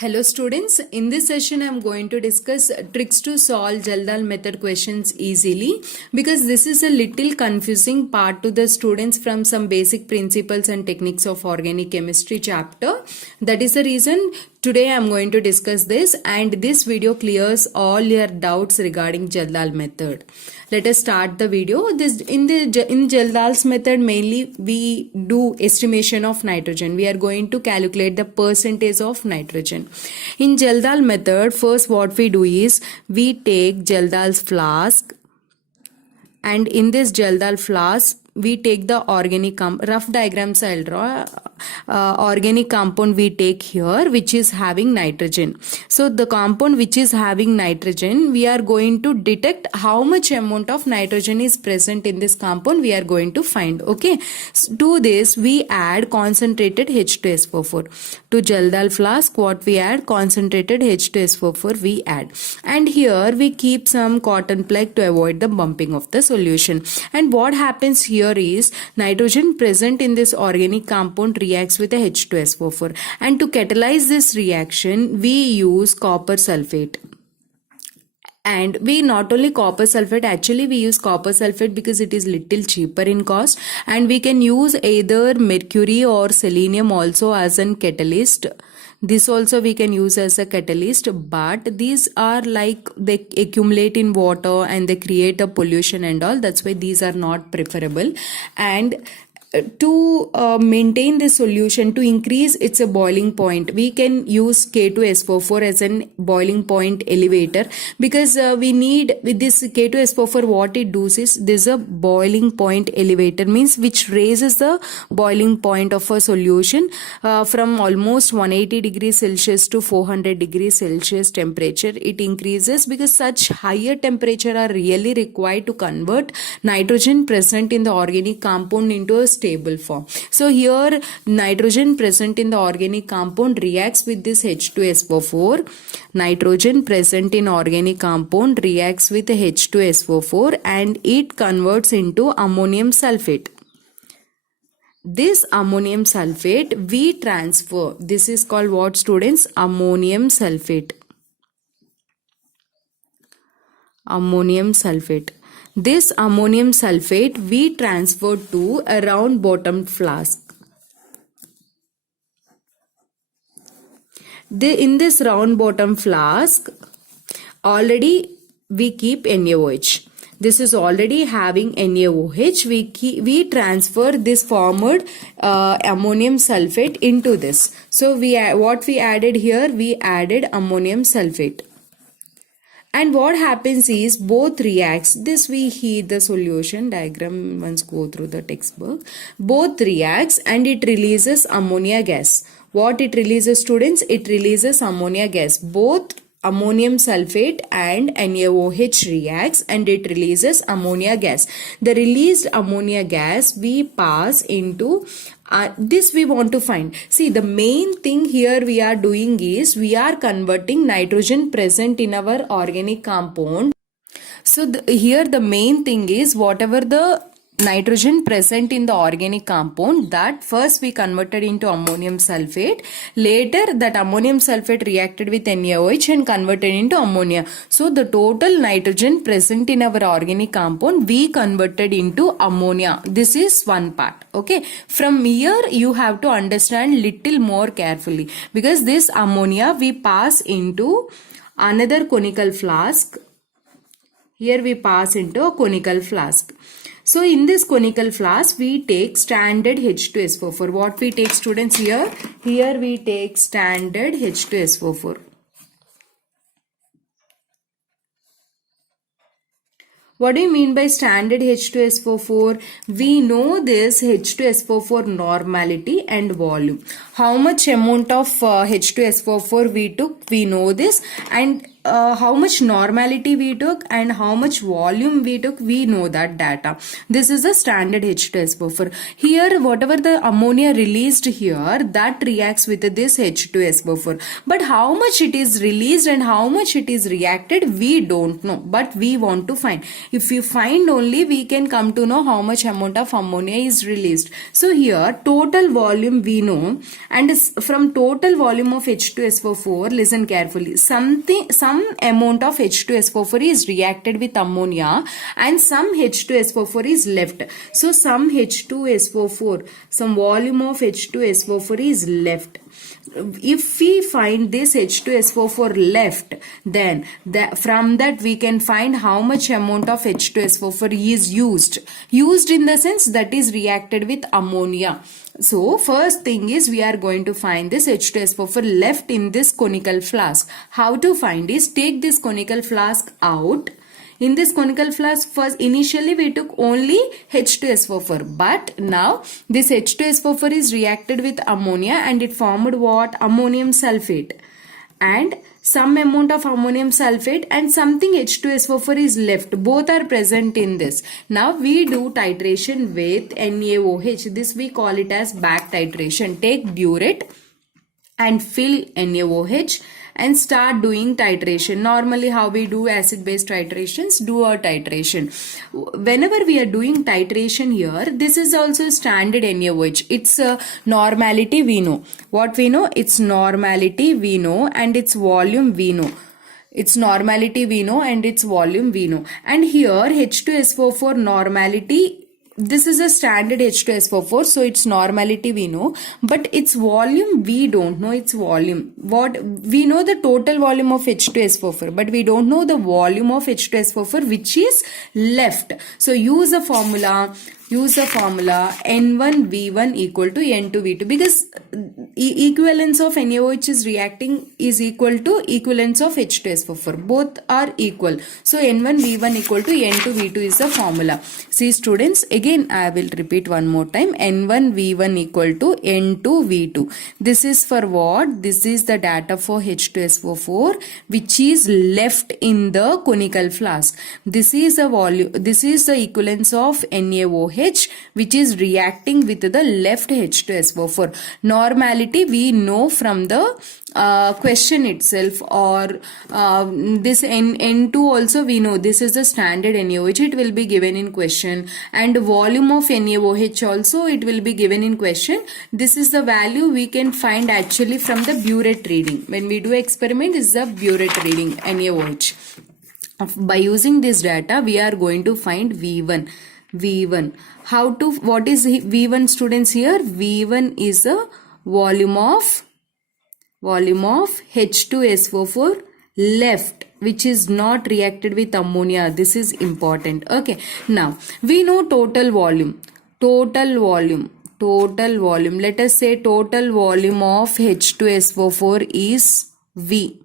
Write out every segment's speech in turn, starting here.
Hello students, in this session I am going to discuss tricks to solve Jaldal method questions easily, because this is a little confusing part to the students from some basic principles and techniques of organic chemistry chapter. That is the reason today I am going to discuss this, and this video clears all your doubts regarding Jaldal method. Let us start the video. In Jaldal's method, mainly we do estimation of nitrogen. We are going to calculate the percentage of nitrogen. In Jaldal method, first what we do is we take Jaldal's flask, and in this Jaldal flask we take the organic rough diagrams I'll draw. Organic compound we take here, which is having nitrogen. So the compound which is having nitrogen, we are going to detect how much amount of nitrogen is present in this compound. We are going to find. Okay, so to this we add concentrated H2SO4. To Jaldal flask, what we add? Concentrated H2SO4 we add, and here we keep some cotton plug to avoid the bumping of the solution. And what happens here is nitrogen present in this organic compound reacts with a H2SO4, and to catalyze this reaction we use copper sulfate. And we not only copper sulfate, actually we use copper sulfate because it is little cheaper in cost, and we can use either mercury or selenium also as an catalyst. This also we can use as a catalyst, but these are like they accumulate in water and they create a pollution and all. That's why these are not preferable. And to maintain the solution, to increase its boiling point, we can use K2SO4 as an boiling point elevator, because we need with this K2SO4, what it does is this is a boiling point elevator, means which raises the boiling point of a solution from almost 180 degrees Celsius to 400 degrees Celsius temperature. It increases because such higher temperature are really required to convert nitrogen present in the organic compound into a stable form. So here nitrogen present in the organic compound reacts with this H2SO4. Nitrogen present in organic compound reacts with H2SO4 and it converts into ammonium sulfate. This ammonium sulfate we transfer. This is called what, students? Ammonium sulfate. Ammonium sulfate. This ammonium sulfate we transfer to a round bottomed flask. In this round bottom flask, already we keep NaOH. This is already having NaOH. We transfer this formed ammonium sulfate into this. So what we added here? We added ammonium sulfate. And what happens is both reacts. This we heat the solution diagram once go through the textbook. Both reacts and it releases ammonia gas. What it releases, students? It releases ammonia gas. Both ammonium sulfate and NaOH reacts and it releases ammonia gas. The released ammonia gas we pass into this we want to find. See, the main thing here we are doing is we are converting nitrogen present in our organic compound. So here the main thing is whatever the nitrogen present in the organic compound, that first we converted into ammonium sulfate. Later that ammonium sulfate reacted with NaOH and converted into ammonia. So the total nitrogen present in our organic compound we converted into ammonia. This is one part. Okay, from here you have to understand little more carefully, because this ammonia we pass into another conical flask. Here we pass into a conical flask. So in this conical flask we take standard H2SO4. What we take, students, here? Here we take standard H2SO4. What do you mean by standard H2SO4? We know this H2SO4 normality and volume. How much amount of H2SO4 we took, we know this, and how much normality we took and how much volume we took, we know that data. This is a standard H2SO4. Here whatever the ammonia released here, that reacts with this H2SO4, but how much it is released and how much it is reacted, we don't know, but we want to find. If we find only, we can come to know how much amount of ammonia is released. So here total volume we know, and from total volume of H2SO4, listen carefully, some amount of H2SO4 is reacted with ammonia and some H2SO4 is left. So some H2SO4, some volume of H2SO4 is left. If we find this H2SO4 left, then from that we can find how much amount of H2SO4 is used in the sense that is reacted with ammonia. So first thing is we are going to find this H2SO4 left in this conical flask. How to find is, take this conical flask out. In this conical flask, first initially we took only H2SO4, but now this H2SO4 is reacted with ammonia and it formed what? Ammonium sulfate, and some amount of ammonium sulfate and something H2SO4 is left. Both are present in this. Now we do titration with NaOH. This we call it as back titration. Take burette and fill NaOH and start doing titration. Normally how we do acid base titrations, do a titration. Whenever we are doing titration here, this is also standard NaOH. It's a normality we know. What we know? Its normality we know and its volume we know. Its normality we know and its volume we know. And here H2SO4 normality, this is a standard H2SO4, so its normality we know, but its volume we don't know. Its volume, what we know, the total volume of H2SO4, but we don't know the volume of H2SO4 which is left. So use a formula N1V1 equal to N2V2, because equivalence of NaOH is reacting is equal to equivalence of H2SO4. Both are equal. So N1V1 equal to N2V2 is the formula. See students, again I will repeat one more time. N1V1 equal to N2V2. This is for what? This is the data for H2SO4 which is left in the conical flask. This is a volume. This is the equivalence of NaOH which is reacting with the left H2SO4. Normality we know from the question itself, or this N2 also we know. This is the standard NaOH, it will be given in question, and volume of NaOH also it will be given in question. This is the value we can find actually from the burette reading. When we do experiment, this is the burette reading NaOH. By using this data we are going to find V1. How to, what is V1 students here? V1 is the volume of H2SO4 left which is not reacted with ammonia. This is important. Okay, now we know total volume. Let us say total volume of H2SO4 is V.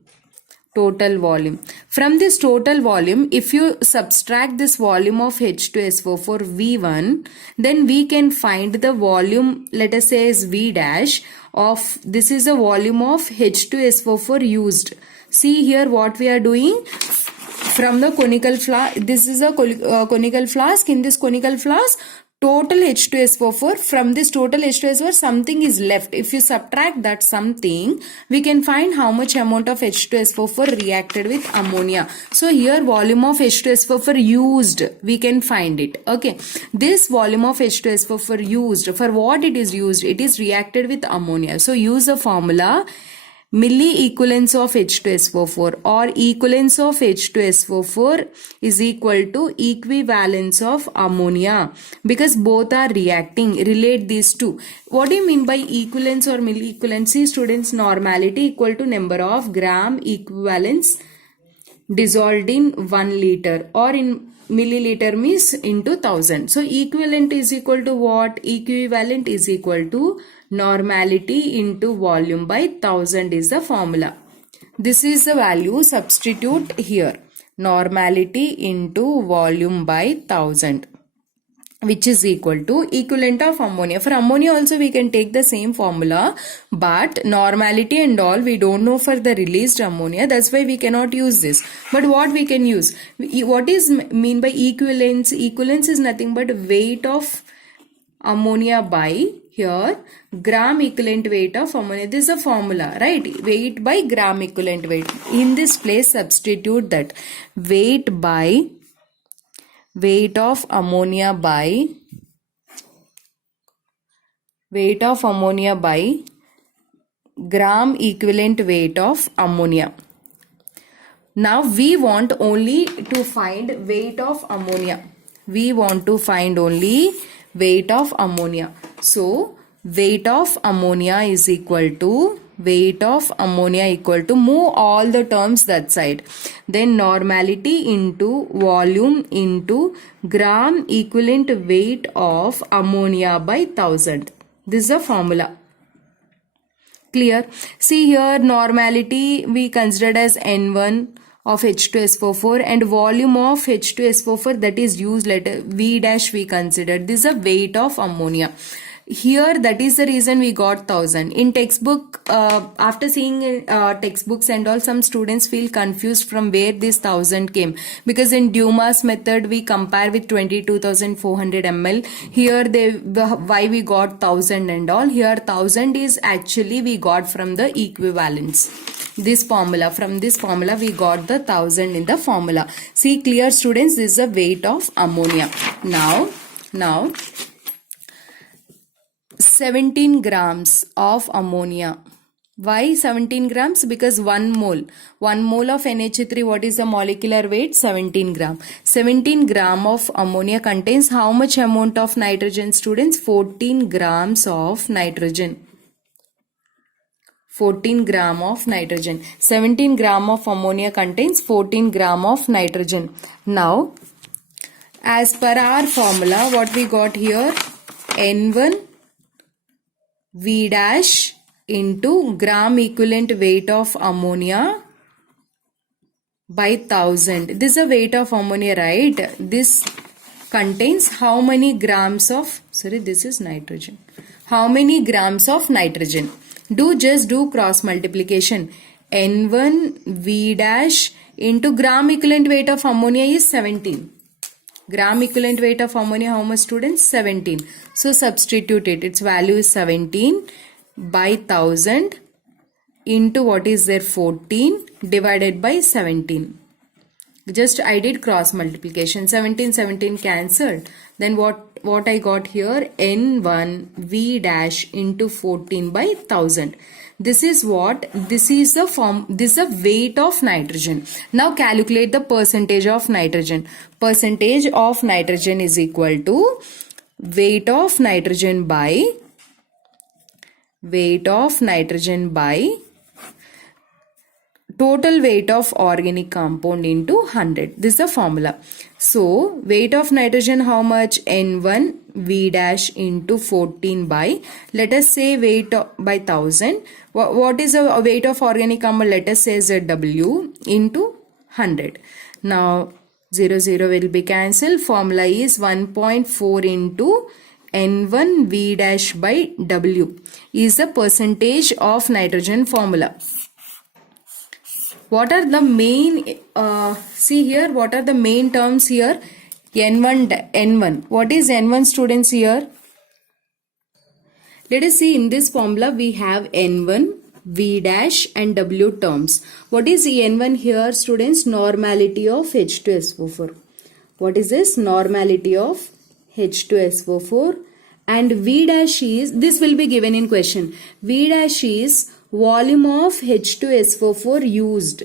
Total volume. From this total volume, if you subtract this volume of H2SO4 V1, then we can find the volume, let us say is V dash of, this is the volume of H2SO4 used. See here what we are doing. From the conical flask, this is a conical flask. In this conical flask, total H2SO4, from this total H2SO4 something is left. If you subtract that something, we can find how much amount of H2SO4 reacted with ammonia. So here volume of H2SO4 used, we can find it. Okay, this volume of H2SO4 used, for what it is used? It is reacted with ammonia. So use the formula milli equivalence of H2SO4, or equivalence of H2SO4 is equal to equivalence of ammonia, because both are reacting. Relate these two. What do you mean by equivalence or milli equivalence? See students, normality equal to number of gram equivalents dissolved in 1 liter, or in milliliter means into 1000. So equivalent is equal to what? Equivalent is equal to normality into volume by 1000 is the formula. This is the value, substitute here. Normality into volume by 1000. which is equal to equivalent of ammonia. For ammonia also we can take the same formula, but normality and all we don't know for the released ammonia, that's why we cannot use this. But what we can use, what is mean by equivalence? Equivalence is nothing but weight of ammonia by here gram equivalent weight of ammonia. This is a formula, right? Weight by gram equivalent weight. In this place substitute that weight of ammonia by gram equivalent weight of ammonia. Now we want only to find weight of ammonia. We want to find only weight of ammonia. So weight of ammonia is equal to move all the terms that side. Then normality into volume into gram equivalent weight of ammonia by 1000. This is a formula. Clear? See here, normality we considered as N1 of H2SO4 and volume of H2SO4, that is used letter V dash we considered. This is a weight of ammonia. Here that is the reason we got 1000. In textbook, after seeing textbooks and all, some students feel confused from where this 1000 came, because in Dumas method we compare with 22,400 ml. Here why we got 1000 and all. Here 1000 is actually we got from the equivalence. This formula, from this formula we got the 1000 in the formula. See, clear students, this is the weight of ammonia. Now 17 grams of ammonia. Why 17 grams? Because 1 mole of NH3, what is the molecular weight? 17 gram. 17 gram of ammonia contains how much amount of nitrogen, students? 14 grams of nitrogen. 14 gram of nitrogen. 17 gram of ammonia contains 14 gram of nitrogen. Now, as per our formula, what we got here? N1 V dash into gram equivalent weight of ammonia by 1000. This is a weight of ammonia, right? This contains how many grams of, this is nitrogen. How many grams of nitrogen? Just do cross multiplication. N1 V dash into gram equivalent weight of ammonia is 17. Gram equivalent weight of ammonia, how much, students? 17. So substitute it. Its value is 17 by 1000 into what is there? 14 divided by 17. Just I did cross multiplication. 17 cancelled. Then what I got here? N1 V dash into 14 by 1000. This is what? This is the form. This is the weight of nitrogen. Now calculate the percentage of nitrogen. Percentage of nitrogen is equal to weight of nitrogen by total weight of organic compound into 100. This is the formula. So weight of nitrogen, how much? N1 V dash into 14 by, let us say weight by 1000. What is the weight of organic compound? Let us say ZW into 100. Now 0 will be cancelled. Formula is 1.4 into N1 V dash by W is the percentage of nitrogen formula. What are the main, see here, what are the main terms here? N1. What is N1, students, here? Let us see, in this formula we have N1, V dash and W terms. What is N1 here, students? Normality of H2SO4. What is this? Normality of H2SO4. And V dash is, this will be given in question. V dash is volume of H2SO4 used.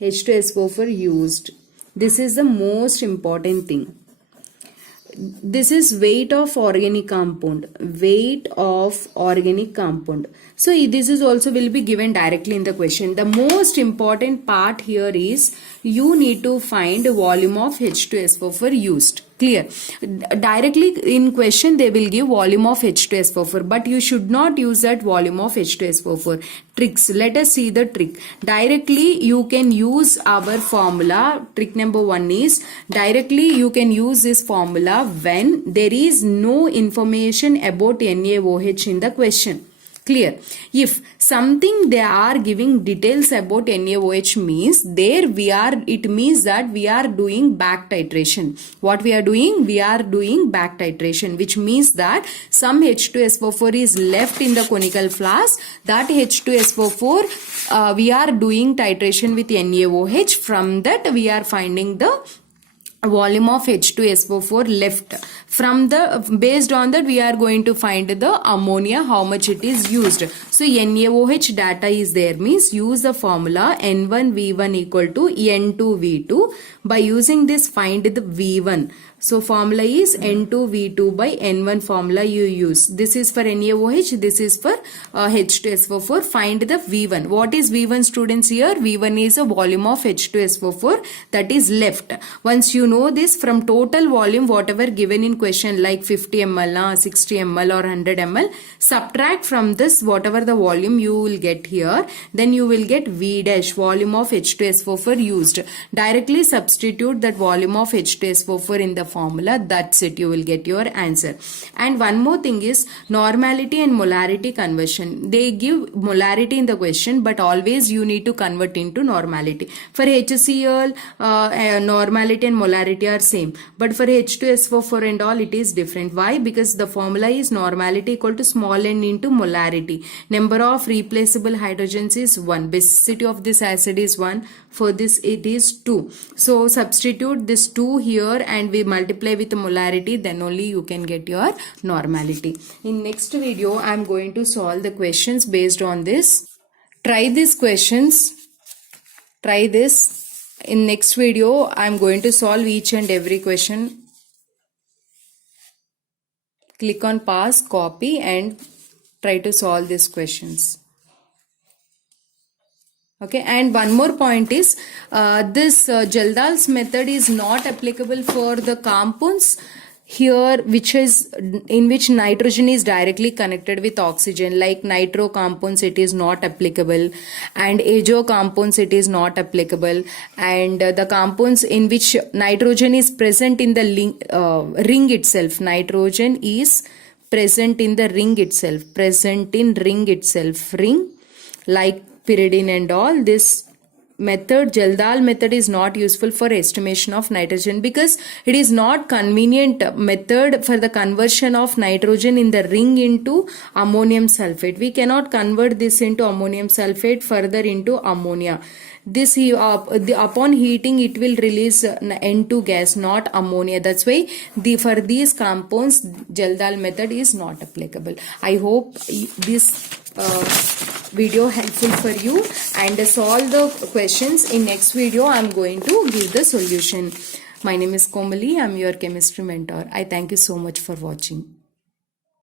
H2SO4 used. This is the most important thing. This is weight of organic compound. Weight of organic compound. So this is also will be given directly in the question. The most important part here is you need to find volume of H2SO4 used. Clear. Directly in question they will give volume of H2SO4, but you should not use that volume of H2SO4. Tricks. Let us see the trick. Directly you can use our formula. Trick number 1 is directly you can use this formula when there is no information about NaOH in the question. Clear. If something they are giving details about NaOH means it means that we are doing back titration. What we are doing? We are doing back titration, which means that some H2SO4 is left in the conical flask. That H2SO4 we are doing titration with NaOH. From that we are finding the volume of H2SO4 left. From the based on that we are going to find the ammonia, how much it is used. So NaOH data is there, means use the formula N1V1 equal to N2V2. By using this find the V1. So formula is N2V2 by N1 formula you use. This is for NaOH, this is for H2SO4. Find the V1. What is V1 students here? V1 is a volume of H2SO4 that is left. Once you know this, from total volume whatever given in question like 50 ml, 60 ml or 100 ml, subtract from this whatever the volume you will get here, then you will get V dash, volume of H2SO4 used. Directly substitute that volume of H2SO4 in the formula. That's it, you will get your answer. And one more thing is normality and molarity conversion. They give molarity in the question, but always you need to convert into normality. For HCl, normality and molarity are same, but for H2SO4 and all it is different. Why? Because the formula is normality equal to small n into molarity. Number of replaceable hydrogens is 1. Basicity of this acid is 1. For this it is 2. So substitute this 2 here and we multiply with the molarity, then only you can get your normality. In next video I am going to solve the questions based on this. Try these questions. Try this. In next video I am going to solve each and every question. Click on pause, copy and try to solve these questions. Okay, and one more point is this Jaldal's method is not applicable for the compounds here in which nitrogen is directly connected with oxygen, like nitro compounds it is not applicable, and azo compounds it is not applicable, and the compounds in which nitrogen is present in the ring itself. Nitrogen is present in the ring itself, ring like pyridine and all. This method, Jaldal method, is not useful for estimation of nitrogen because it is not convenient method for the conversion of nitrogen in the ring into ammonium sulfate. We cannot convert this into ammonium sulfate further into ammonia. This upon heating it will release N2 gas, not ammonia. That's why for these compounds Jaldal method is not applicable. I hope this video helpful for you and solve the questions. In next video I am going to give the solution. My name is Komali. I am your chemistry mentor. I thank you so much for watching.